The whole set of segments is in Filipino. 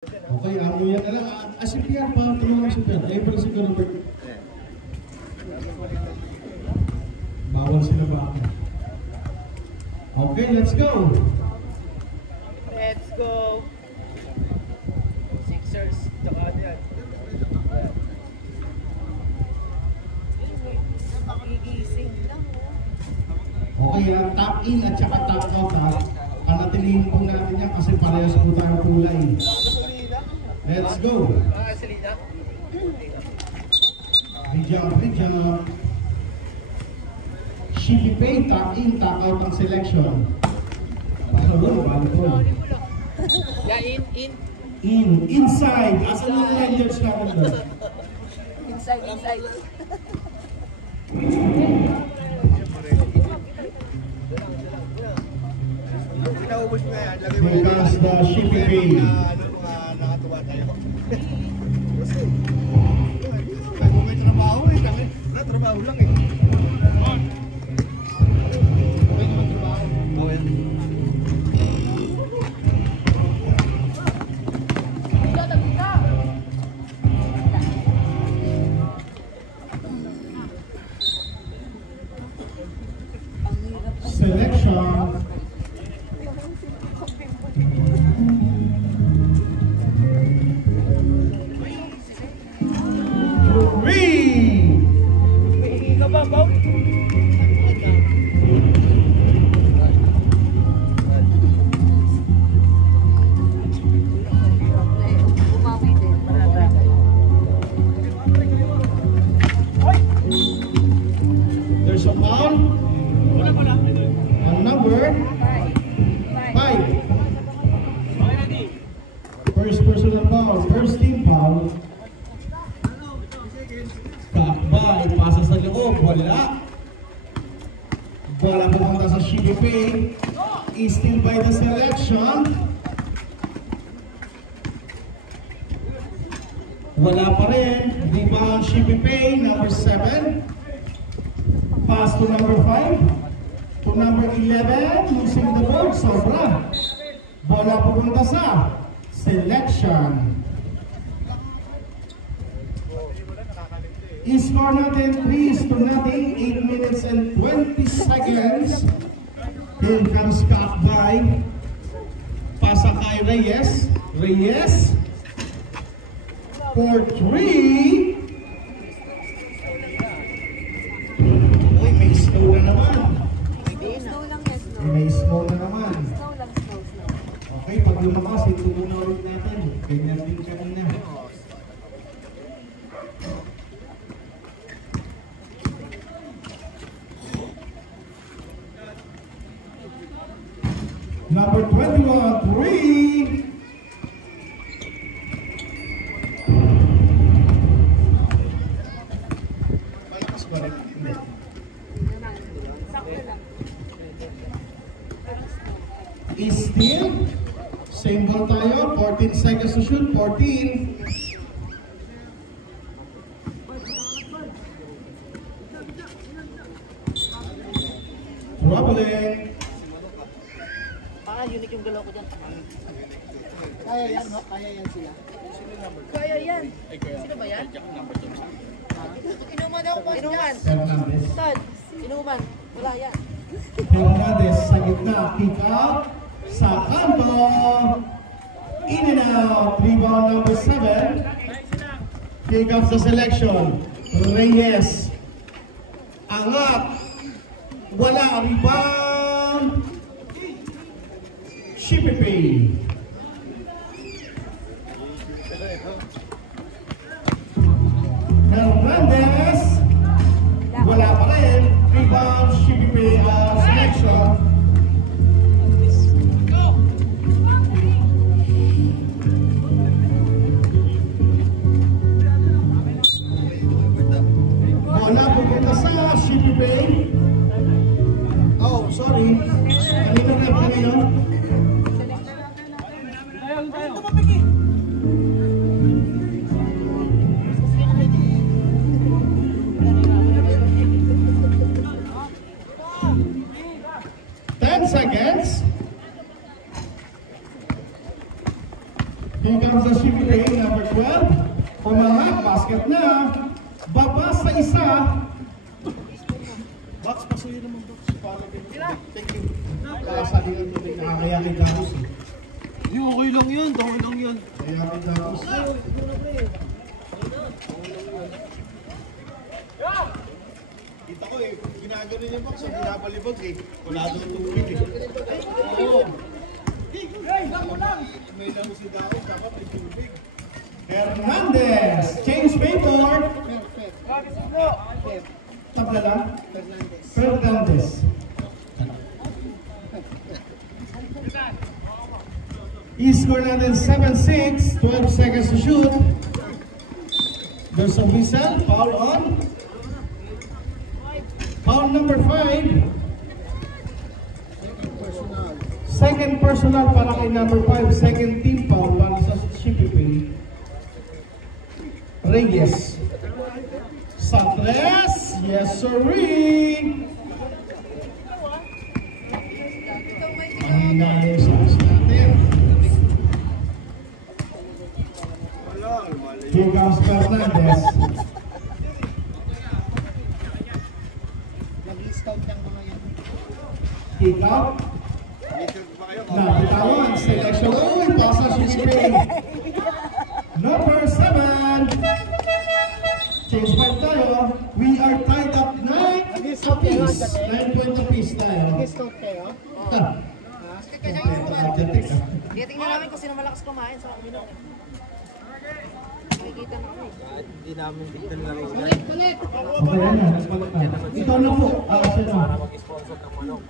Okay, ano yan na lang. Si Pierre pa, tulungan si Pierre. Ay, pala si Robert. Bawal sila ba? Okay, let's go! Let's go! Sixers, tsaka yan. Nagigising lang. Okay, top in at saka top out ha. Panatilihin po natin yan kasi parehas po tayo kulay. Let's go! Salida? Free jump. Shippy Pay, top in, top out ang selection. Yeah, Inside. Asan yung line judge natin doon? Inside. Pinaubos mo yan. Because the Shippy Pay. Nakatuwa tayo. Kasi, may trabaho eh. Trabaho lang eh. Selection. There's a foul. On number 5. First personal foul. First team foul. Kakbay. Pasa sa loob. Wala. Bola pupunta sa Shippy Pay. Still by the selection. Wala pa rin. Rebound Shippy Pay. Number 7. Pass to number 5. To number 11. Losing the ball. Sobra. Bola pupunta sa selection. Score natin 3-0. 8 minutes and 20 seconds. Here comes Kakbay. Pasa kay Reyes. Reyes. For 3. Uy, may snow na naman. May snow na naman. Okay, pag lumakas, ito muna ulit natin. Ganyan din kanina. Number 21, 3. Malakas ba rin? Hindi. Still, same ball tayo. 14 seconds to shoot. 14. Troubling. Unique yung galaw ko dyan. Kaya yan, no? Kaya yan sila. Kaya yan. Sino ba yan? Inuman ako. Inuman. Fernandez. Tad, inuman. Wala yan. Fernandez sa gitna. Pick up. Sa kanto. In and out. Rebound number 7. Pick up sa selection. Reyes. Angat. Wala. Rebound. Shippy Pay. Hernandez. Wala pa rin. Rebound, Shippy Pay selection. Bola pupunta sa Shippy Pay. Oh, sorry. Kanino rep kanino? Shippy Pay, number 12. Umangat, basket na. Baba sa isa. Box, pasuyin naman box. Thank you. Kakasaling ang tubig, nakakaya kay Gamos. Okay lang yun, okay lang yun. Kaya kay Gamos. Kita ko eh, ginagano niya box, ang binabalibag eh. Wala doon tubig eh. Oo. May lang si Gamos, dapat may tubig. Hernandez, change paper. Tabla lang. Fernandez. E-score natin 7-6, 12 seconds to shoot. There's a whistle, foul on. Foul number 5. Second personal para kay number 5. Second team foul para sa Shippy Pay. Reyes. Satres. Yes, sirree. Mahina yung sauce natin. Here comes Fernandez. Nag-scout ng mga yan. Kick out. Nabitawan. Selection. Uy, pasa Shippy Pay. Number 7. Change part tayo. We are tied up 9 apiece. 9 points apiece tayo. Nag-scout kayo? Tingnan namin kung sino malakas kumain sa uminom. Nakikita na kami. Hindi namin tignan na rin. Ulit! Okay na, nagpalit na. Ikaw na po. Ako na. Mag-sponsor ng manok.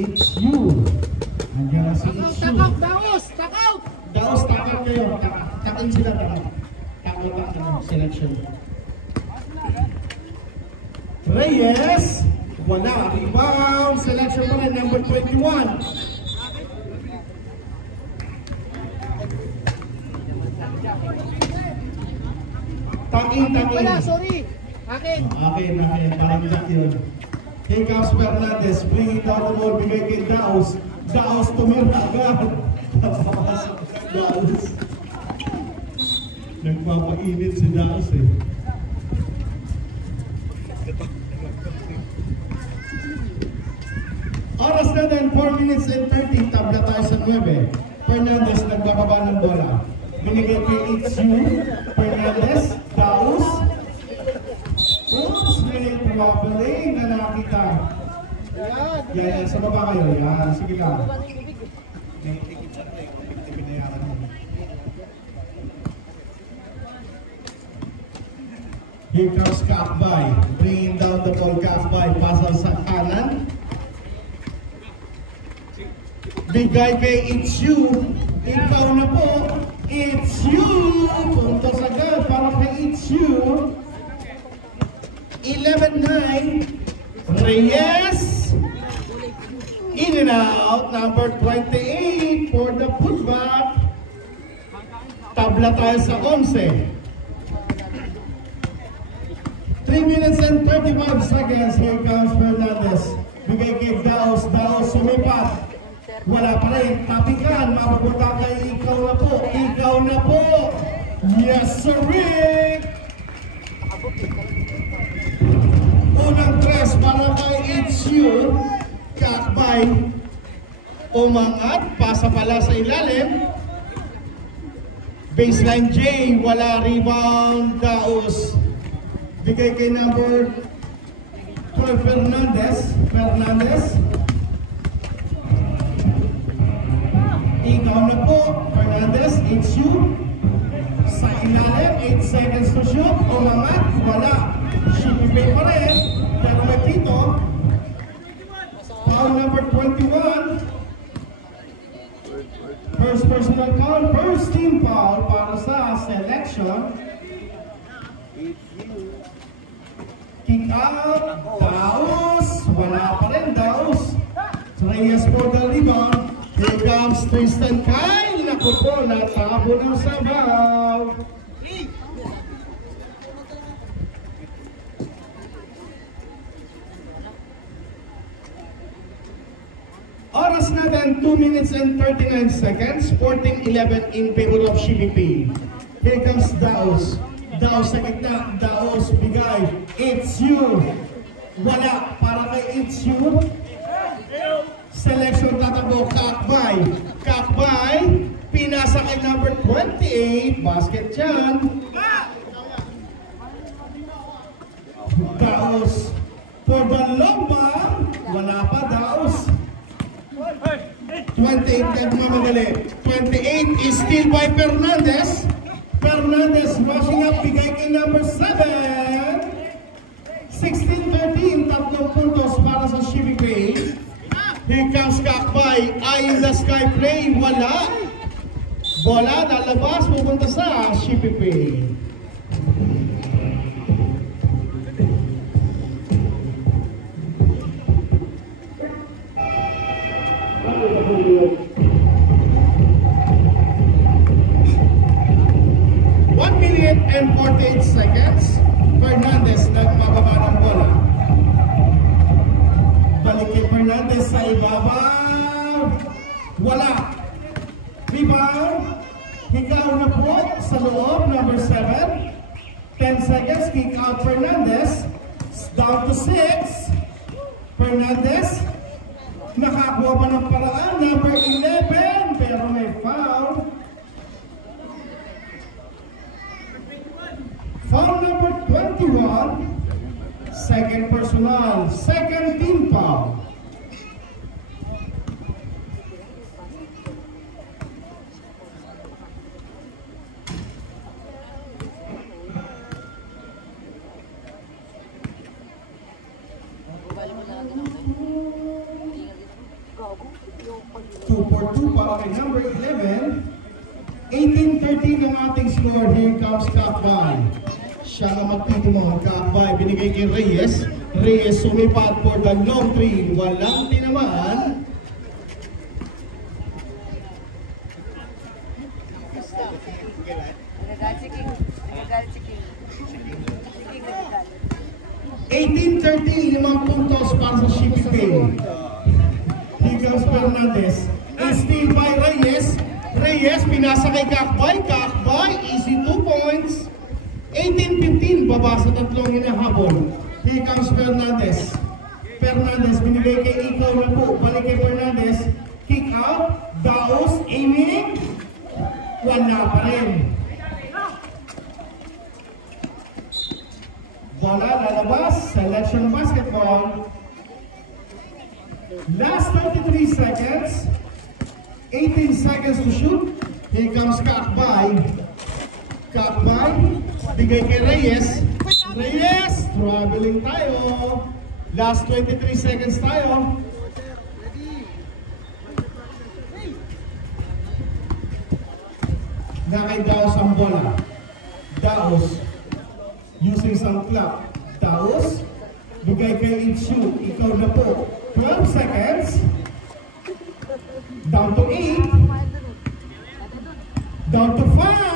It's you. Nandiyan na si It's you. Takaw! Daos! Takaw! Daos, takot kayo. Takin sila takot. Takot ang selection. Reyes. Wala. Rebound. Selection mo na number 21. Taking. Wala, sorry! Akin! Akin. Parang jack yun. Here comes Fernandez. Bringing down the ball. Bigay kay Daos. Daos tumira agad. Daos. Nagpapainit si Daos eh. Oras na din, 4 minutes and 30. Tabla tayo sa 9. Fernandez nagbababa ng bola. Binigay kay Itsu. Fernandez. Daos. Oops, may wobbling na nakita. Yan, sa baba kayo. Yan, sige lang. Here comes Kakbay. Bringing down the ball, Kakbay. Pasa sa kanan. Bigay kay It's You. Ikaw na po. It's You. Punta sa agad para kay It's You. 11-9. Reyes. In and out. Number 28 for the putback. Tabla tayo sa 11. 3 minutes and 35 seconds. Here comes Fernandez. Bigay kay Daos. Daos sumipat. Wala pa rin. Tapikan. Mapupunta kay ikaw na po. Ikaw na po. Yes, sir, Rick. Unang tres para kay It's You. Kakbay. Umangat. Pasa pala sa ilalim. Baseline J. Wala rebound. Daos. Bigay kay number 12 Fernandez. Ikaw na po, Fernandez. It's You. Sa ilalim, 8 seconds to shoot. Umangat, wala. Shippy Pay pa rin. Pero may dito. Foul number 21. First personal foul, first team foul para sa selection. Kick out, Daos. Wala pa rin, Daos. Reyes for the rebound. Here comes Tristan Kyle. Naku po, natabo ng sabaw. Oras natin, 2 minutes and 39 seconds. 14-11 in favor of Shipping. Here comes Daos. Daos sa gitna. Daos, bigay. It's you. Wala. Para kay It's you. Selection tatakbo. Kakbay. Kakbay. Pinasa kay number 28. Basket dyan. Daos. For the long ball. Wala pa Daos. 28 nagmamadali. 28 is still by Fernandez. Fernandez rushing up, bigay kay number 7. 16-13, tatlong puntos para sa Shipping Bay. Here comes Kakbay, eye in the sky play, wala. Bola, lalabas, pupunta sa Shipping Bay. And 48 seconds, Fernandez nagpababa ng bola. Balik kay Fernandez sa ibabaw. Wala. Rebound. Higaw na po sa loob, number 7. 10 seconds, kick out Fernandez. Down to 6. Fernandez. Nakakuha pa ng paraan, number 11. Pero may foul. Foul number 21, second personal, second team foul. Two for two para kay number 11. 18-13 ang ating score. Here comes Kakbay. Siya ang magtitimong. Kakbay, binigay kay Reyes. Reyes sumipat for the long three. Walang tinamaan. $18-13, 5 puntos para sa Shipping Bay. Here comes Fernandez. Steal by Reyes. Reyes, pinasa kay Kakbay. Kakbay, easy 2 points. 18-15, baba sa tatlong hinahabol. Here comes Fernandez. Fernandez, binigay kay Ikaw na po. Balik kay Fernandez. Kick out. Daos, aiming. Wala pa rin. Bola, lalabas. Selection basketball. Last 33 seconds. 18 seconds to shoot. Here comes Kakbay. Kakbay. Bigay kay Reyes. Reyes. Traveling tayo. Last 23 seconds tayo. Nakay Daos ang bola. Daos. Using some clock. Daos. Bigay kay Itsu. Ikaw na po. 12 seconds. Down to 8. Down to 5.